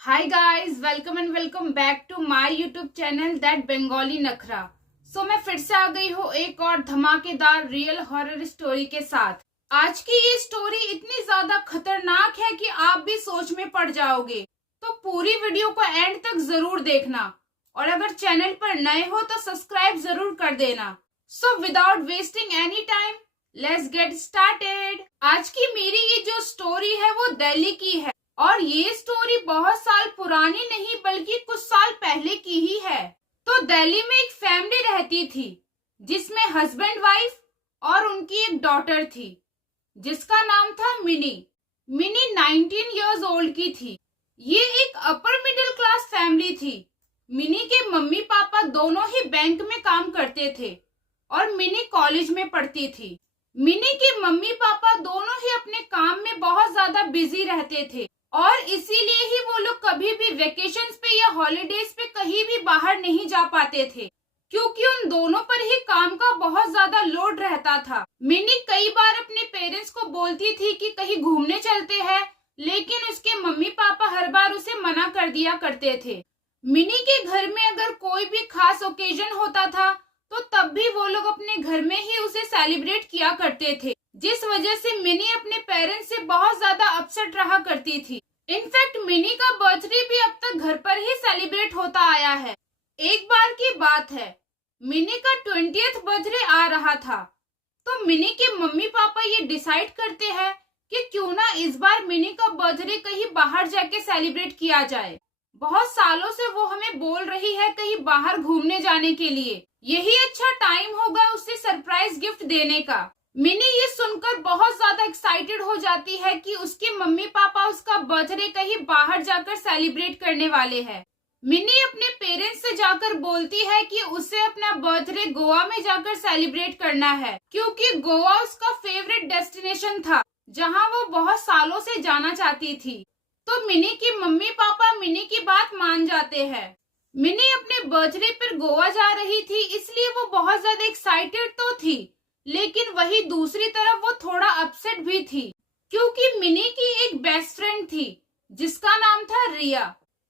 Hi guys, welcome and welcome back to my YouTube channel that Bengali नखरा। मैं फिर से आ गई हूँ एक और धमाकेदार रियल हॉरर स्टोरी के साथ। आज की ये स्टोरी इतनी ज्यादा खतरनाक है कि आप भी सोच में पड़ जाओगे, तो पूरी वीडियो को एंड तक जरूर देखना और अगर चैनल पर नए हो तो सब्सक्राइब जरूर कर देना। Without wasting any time, let's get started. आज की मेरी ये जो स्टोरी है वो दिल्ली की है और ये स्टोरी बहुत साल पुरानी नहीं बल्कि कुछ साल पहले की ही है। तो दिल्ली में एक फैमिली रहती थी जिसमें हस्बैंड वाइफ और उनकी एक डॉटर थी जिसका नाम था मिनी। मिनी 19 इयर्स ओल्ड की थी। ये एक अपर मिडिल क्लास फैमिली थी। मिनी के मम्मी पापा दोनों ही बैंक में काम करते थे और मिनी कॉलेज में पढ़ती थी। मिनी के मम्मी पापा दोनों ही अपने काम में बहुत ज्यादा बिजी रहते थे और इसीलिए ही वो लोग कभी भी वेकेशंस पे या हॉलीडेज पे कहीं भी बाहर नहीं जा पाते थे क्योंकि उन दोनों पर ही काम का बहुत ज्यादा लोड रहता था। मिनी कई बार अपने पेरेंट्स को बोलती थी कि कहीं घूमने चलते हैं, लेकिन उसके मम्मी पापा हर बार उसे मना कर दिया करते थे। मिनी के घर में अगर कोई भी खास ओकेजन होता था तो तब भी वो लोग अपने घर में ही उसे सेलिब्रेट किया करते थे, जिस वजह से मिनी अपने पेरेंट्स से बहुत ज्यादा अपसेट रहा करती थी। इनफैक्ट मिनी का बर्थडे भी अब तक घर पर ही सेलिब्रेट होता आया है। एक बार की बात है, मिनी का 20th बर्थडे आ रहा था तो मिनी के मम्मी पापा ये डिसाइड करते हैं कि क्यों ना इस बार मिनी का बर्थडे कहीं बाहर जाके सेलिब्रेट किया जाए। बहुत सालों से वो हमें बोल रही है कहीं बाहर घूमने जाने के लिए, यही अच्छा टाइम होगा उसे सरप्राइज गिफ्ट देने का। मिनी ये सुनकर बहुत ज्यादा एक्साइटेड हो जाती है कि उसके मम्मी पापा उसका बर्थडे कहीं बाहर जाकर सेलिब्रेट करने वाले हैं। मिनी अपने पेरेंट्स से जाकर बोलती है कि उसे अपना बर्थडे गोवा में जाकर सेलिब्रेट करना है क्योंकि गोवा उसका फेवरेट डेस्टिनेशन था जहां वो बहुत सालों से जाना चाहती थी। तो मिनी की मम्मी पापा मिनी की बात मान जाते हैं। मिनी अपने बर्थडे पर गोवा जा रही थी इसलिए वो बहुत ज्यादा एक्साइटेड तो थी, लेकिन वही दूसरी तरफ वो थोड़ा अपसेट भी थी क्योंकि मिनी की एक बेस्ट फ्रेंड थी जिसका नाम था रिया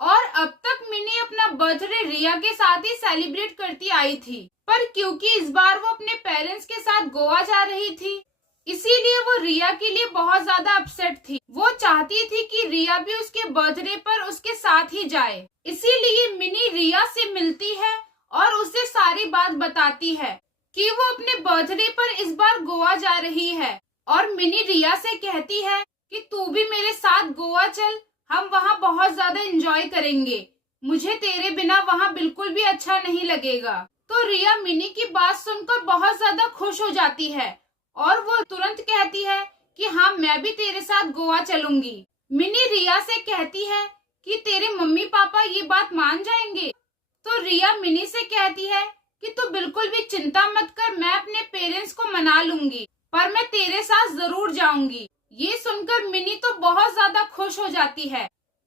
और अब तक मिनी अपना बर्थडे रिया के साथ ही सेलिब्रेट करती आई थी। पर क्योंकि इस बार वो अपने पेरेंट्स के साथ गोवा जा रही थी इसीलिए वो रिया के लिए बहुत ज्यादा अपसेट थी। वो चाहती थी कि रिया भी उसके बर्थडे पर उसके साथ ही जाए, इसीलिए मिनी रिया से मिलती है और उसे सारी बात बताती है कि वो अपने बर्थडे पर इस बार गोवा जा रही है। और मिनी रिया से कहती है कि तू भी मेरे साथ गोवा चल, हम वहाँ बहुत ज्यादा एंजॉय करेंगे, मुझे तेरे बिना वहाँ बिल्कुल भी अच्छा नहीं लगेगा। तो रिया मिनी की बात सुनकर बहुत ज्यादा खुश हो जाती है और वो तुरंत कहती है कि हाँ मैं भी तेरे साथ गोवा चलूंगी। मिनी रिया से कहती है कि तेरे मम्मी पापा ये बात मान जाएंगे। तो रिया मिनी से कहती है कि तू बिल्कुल भी चिंता मत कर, मैं अपने पेरेंट्स को मना लूंगी, पर मैं तेरे साथ जरूर जाऊंगी। ये सुनकर मिनी तो बहुत ज्यादा खुश हो जाती है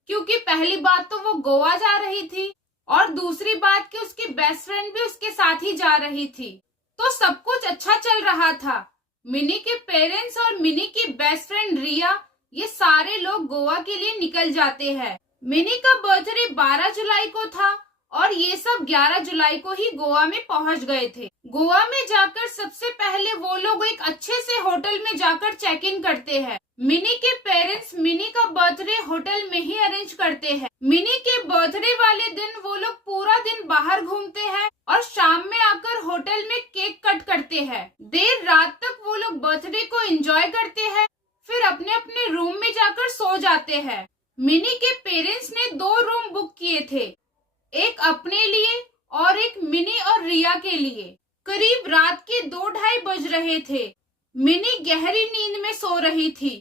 क्योंकि पहली बात तो वो गोवा जा रही थी और दूसरी बात कि उसकी बेस्ट फ्रेंड भी उसके साथ ही जा रही थी। तो सब कुछ अच्छा चल रहा था। मिनी के पेरेंट्स और मिनी की बेस्ट फ्रेंड रिया ये सारे लोग गोवा के लिए निकल जाते हैं। मिनी का बर्थडे 12 जुलाई को था और ये सब 11 जुलाई को ही गोवा में पहुंच गए थे। गोवा में जाकर सबसे पहले वो लोग एक अच्छे से होटल में जाकर चेक इन करते हैं। मिनी के पेरेंट्स मिनी का बर्थडे होटल में ही अरेंज करते हैं। मिनी के बर्थडे वाले दिन वो लोग पूरा दिन बाहर घूमते हैं और शाम में आकर होटल में केक कट करते हैं। देर रात तक वो लोग बर्थडे को एंजॉय करते हैं, फिर अपने अपने रूम में जाकर सो जाते हैं। मिनी के पेरेंट्स ने 2 रूम बुक किए थे, एक अपने लिए और एक मिनी और रिया के लिए। करीब रात के 2-2:30 बज रहे थे। मिनी गहरी नींद में सो रही थी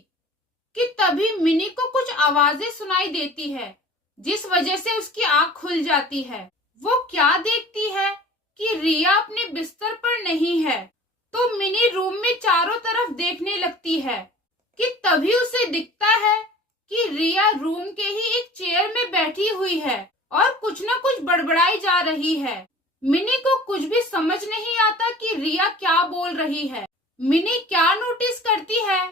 कि तभी मिनी को कुछ आवाजें सुनाई देती है जिस वजह से उसकी आंख खुल जाती है। वो क्या देखती है कि रिया अपने बिस्तर पर नहीं है। तो मिनी रूम में चारों तरफ देखने लगती है कि तभी उसे दिखता है कि रिया रूम के ही एक चेयर में बैठी हुई है और कुछ न कुछ बड़बड़ाई जा रही है। मिनी को कुछ भी समझ नहीं आता कि रिया क्या बोल रही है। मिनी क्या नोटिस करती है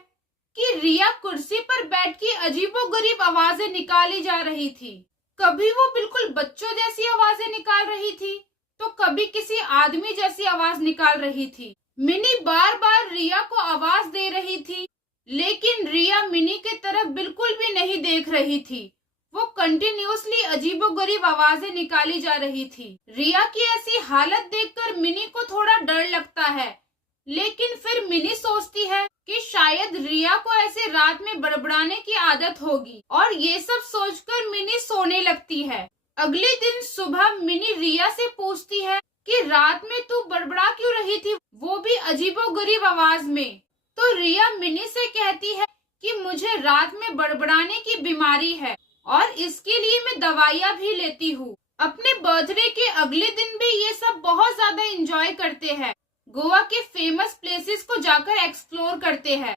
कि रिया कुर्सी पर बैठ के अजीबोगरीब आवाजें निकाली जा रही थी। कभी वो बिल्कुल बच्चों जैसी आवाजें निकाल रही थी तो कभी किसी आदमी जैसी आवाज निकाल रही थी। मिनी बार बार रिया को आवाज दे रही थी, लेकिन रिया मिनी के तरफ बिल्कुल भी नहीं देख रही थी। वो कंटिन्यूअसली अजीबोगरीब आवाजें निकाली जा रही थी। रिया की ऐसी हालत देखकर मिनी को थोड़ा डर लगता है, लेकिन फिर मिनी सोचती है कि शायद रिया को ऐसे रात में बड़बड़ाने की आदत होगी, और ये सब सोचकर मिनी सोने लगती है। अगले दिन सुबह मिनी रिया से पूछती है कि रात में तू बड़बड़ा क्यों रही थी, वो भी अजीबोगरीब आवाज में। तो रिया मिनी से कहती है कि मुझे रात में बड़बड़ाने की बीमारी है और इसके लिए मैं दवाइयाँ भी लेती हूँ। अपने बर्थडे के अगले दिन भी ये सब बहुत ज्यादा एंजॉय करते हैं। गोवा के फेमस प्लेसेस को जाकर एक्सप्लोर करते हैं,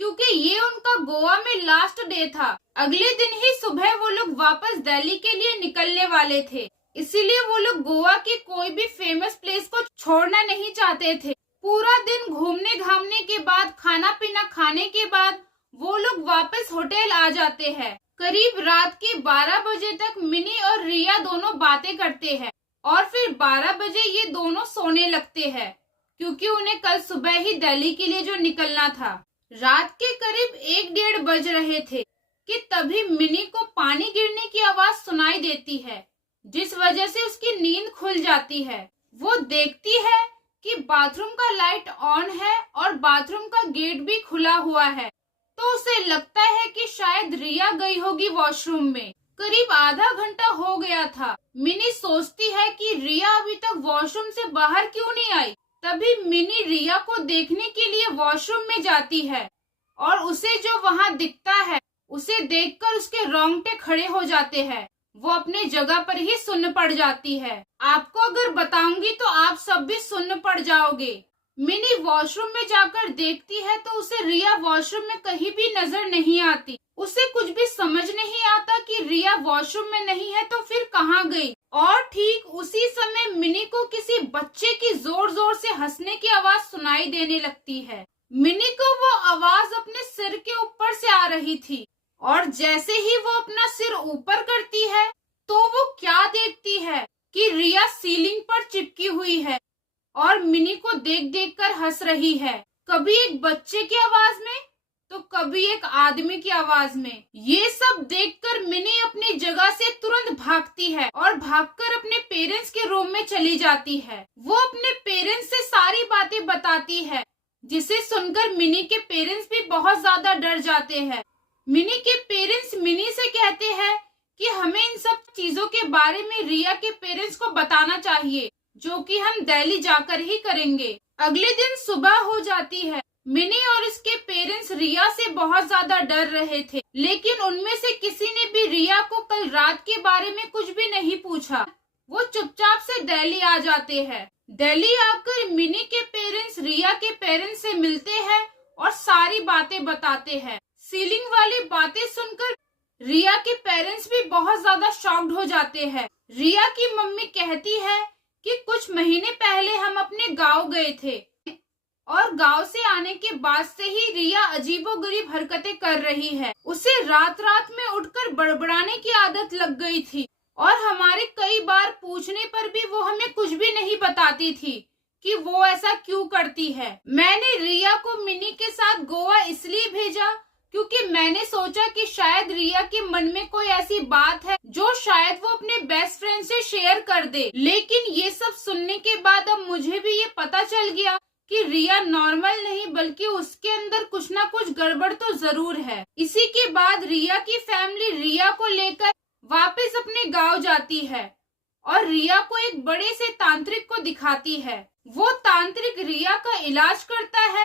क्योंकि ये उनका गोवा में लास्ट डे था। अगले दिन ही सुबह वो लोग वापस दिल्ली के लिए निकलने वाले थे, इसीलिए वो लोग गोवा के कोई भी फेमस प्लेस को छोड़ना नहीं चाहते थे। पूरा दिन घूमने घामने के बाद, खाना पीना खाने के बाद वो लोग वापस होटल आ जाते हैं। करीब रात के 12 बजे तक मिनी और रिया दोनों बातें करते हैं और फिर 12 बजे ये दोनों सोने लगते हैं, क्योंकि उन्हें कल सुबह ही दिल्ली के लिए जो निकलना था। रात के करीब 1-1:30 बज रहे थे कि तभी मिनी को पानी गिरने की आवाज सुनाई देती है, जिस वजह से उसकी नींद खुल जाती है। वो देखती है कि बाथरूम का लाइट ऑन है और बाथरूम का गेट भी खुला हुआ है, तो उसे लगता है कि शायद रिया गई होगी वॉशरूम में। करीब आधा घंटा हो गया था। मिनी सोचती है कि रिया अभी तक वॉशरूम से बाहर क्यों नहीं आई। तभी मिनी रिया को देखने के लिए वॉशरूम में जाती है और उसे जो वहाँ दिखता है उसे देखकर उसके रोंगटे खड़े हो जाते हैं। वो अपने जगह पर ही सुन्न पड़ जाती है। आपको अगर बताऊंगी तो आप सब भी सुन्न पड़ जाओगे। मिनी वॉशरूम में जाकर देखती है तो उसे रिया वॉशरूम में कहीं भी नजर नहीं आती। उसे कुछ भी समझ नहीं आता कि रिया वॉशरूम में नहीं है तो फिर कहाँ गई। और ठीक उसी समय मिनी को किसी बच्चे की जोर जोर से हंसने की आवाज सुनाई देने लगती है। मिनी को वो आवाज अपने सिर के ऊपर से आ रही थी, और जैसे ही वो अपना सिर ऊपर करती है तो वो क्या देखती है कि रिया सीलिंग पर चिपकी हुई है और मिनी को देख देख कर हंस रही है। कभी एक बच्चे की आवाज में तो कभी एक आदमी की आवाज में। ये सब देखकर मिनी अपनी जगह से तुरंत भागती है और भागकर अपने पेरेंट्स के रूम में चली जाती है। वो अपने पेरेंट्स से सारी बातें बताती है, जिसे सुनकर मिनी के पेरेंट्स भी बहुत ज्यादा डर जाते हैं। मिनी के पेरेंट्स मिनी से कहते हैं कि हमें इन सब चीजों के बारे में रिया के पेरेंट्स को बताना चाहिए, जो कि हम दिल्ली जाकर ही करेंगे। अगले दिन सुबह हो जाती है। मिनी और इसके पेरेंट्स रिया से बहुत ज्यादा डर रहे थे, लेकिन उनमें से किसी ने भी रिया को कल रात के बारे में कुछ भी नहीं पूछा। वो चुपचाप से दिल्ली आ जाते हैं। दिल्ली आकर मिनी के पेरेंट्स रिया के पेरेंट्स से मिलते हैं और सारी बातें बताते हैं। सीलिंग वाली बातें सुनकर रिया के पेरेंट्स भी बहुत ज्यादा शॉक्ड हो जाते हैं। रिया की मम्मी कहती है कि कुछ महीने पहले हम अपने गांव गए थे और गांव से आने के बाद से ही रिया अजीबोगरीब हरकतें कर रही है। उसे रात रात में उठकर बड़बड़ाने की आदत लग गई थी और हमारे कई बार पूछने पर भी वो हमें कुछ भी नहीं बताती थी कि वो ऐसा क्यों करती है। मैंने रिया को मिनी के साथ गोवा इसलिए भेजा क्योंकि मैंने सोचा कि शायद रिया के मन में कोई ऐसी बात है जो शायद वो अपने बेस्ट फ्रेंड से शेयर कर दे। लेकिन ये सब सुनने के बाद अब मुझे भी ये पता चल गया कि रिया नॉर्मल नहीं बल्कि उसके अंदर कुछ ना कुछ गड़बड़ तो जरूर है। इसी के बाद रिया की फैमिली रिया को लेकर वापस अपने गांव जाती है और रिया को एक बड़े से तांत्रिक को दिखाती है। वो तांत्रिक रिया का इलाज करता है।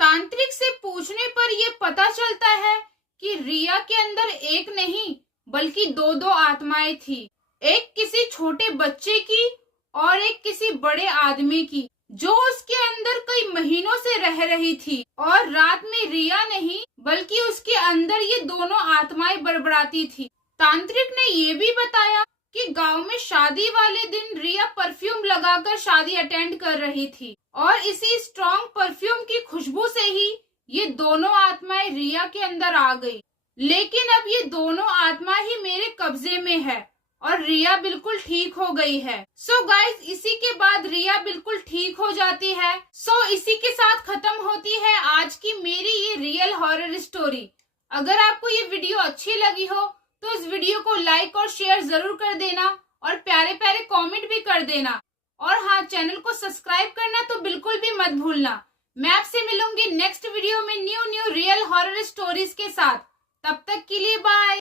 तांत्रिक से पूछने पर ये पता चलता है कि रिया के अंदर एक नहीं बल्कि दो आत्माएं थी। एक किसी छोटे बच्चे की और एक किसी बड़े आदमी की, जो उसके अंदर कई महीनों से रह रही थी। और रात में रिया नहीं बल्कि उसके अंदर ये दोनों आत्माएं बड़बड़ाती थी। तांत्रिक ने ये भी बताया कि गांव में शादी वाले दिन रिया परफ्यूम लगाकर शादी अटेंड कर रही थी और इसी स्ट्रॉन्ग परफ्यूम की खुशबू से ही ये दोनों आत्माएं रिया के अंदर आ गई। लेकिन अब ये दोनों आत्मा ही मेरे कब्जे में है और रिया बिल्कुल ठीक हो गई है। सो गाइज, इसी के बाद रिया बिल्कुल ठीक हो जाती है। सो इसी के साथ खत्म होती है आज की मेरी ये रियल हॉरर स्टोरी। अगर आपको ये वीडियो अच्छी लगी हो तो इस वीडियो को लाइक और शेयर जरूर कर देना और प्यारे प्यारे कमेंट भी कर देना। और हाँ, चैनल को सब्सक्राइब करना तो बिल्कुल भी मत भूलना। मैं आपसे मिलूंगी नेक्स्ट वीडियो में न्यू रियल हॉरर स्टोरीज के साथ। तब तक के लिए बाय।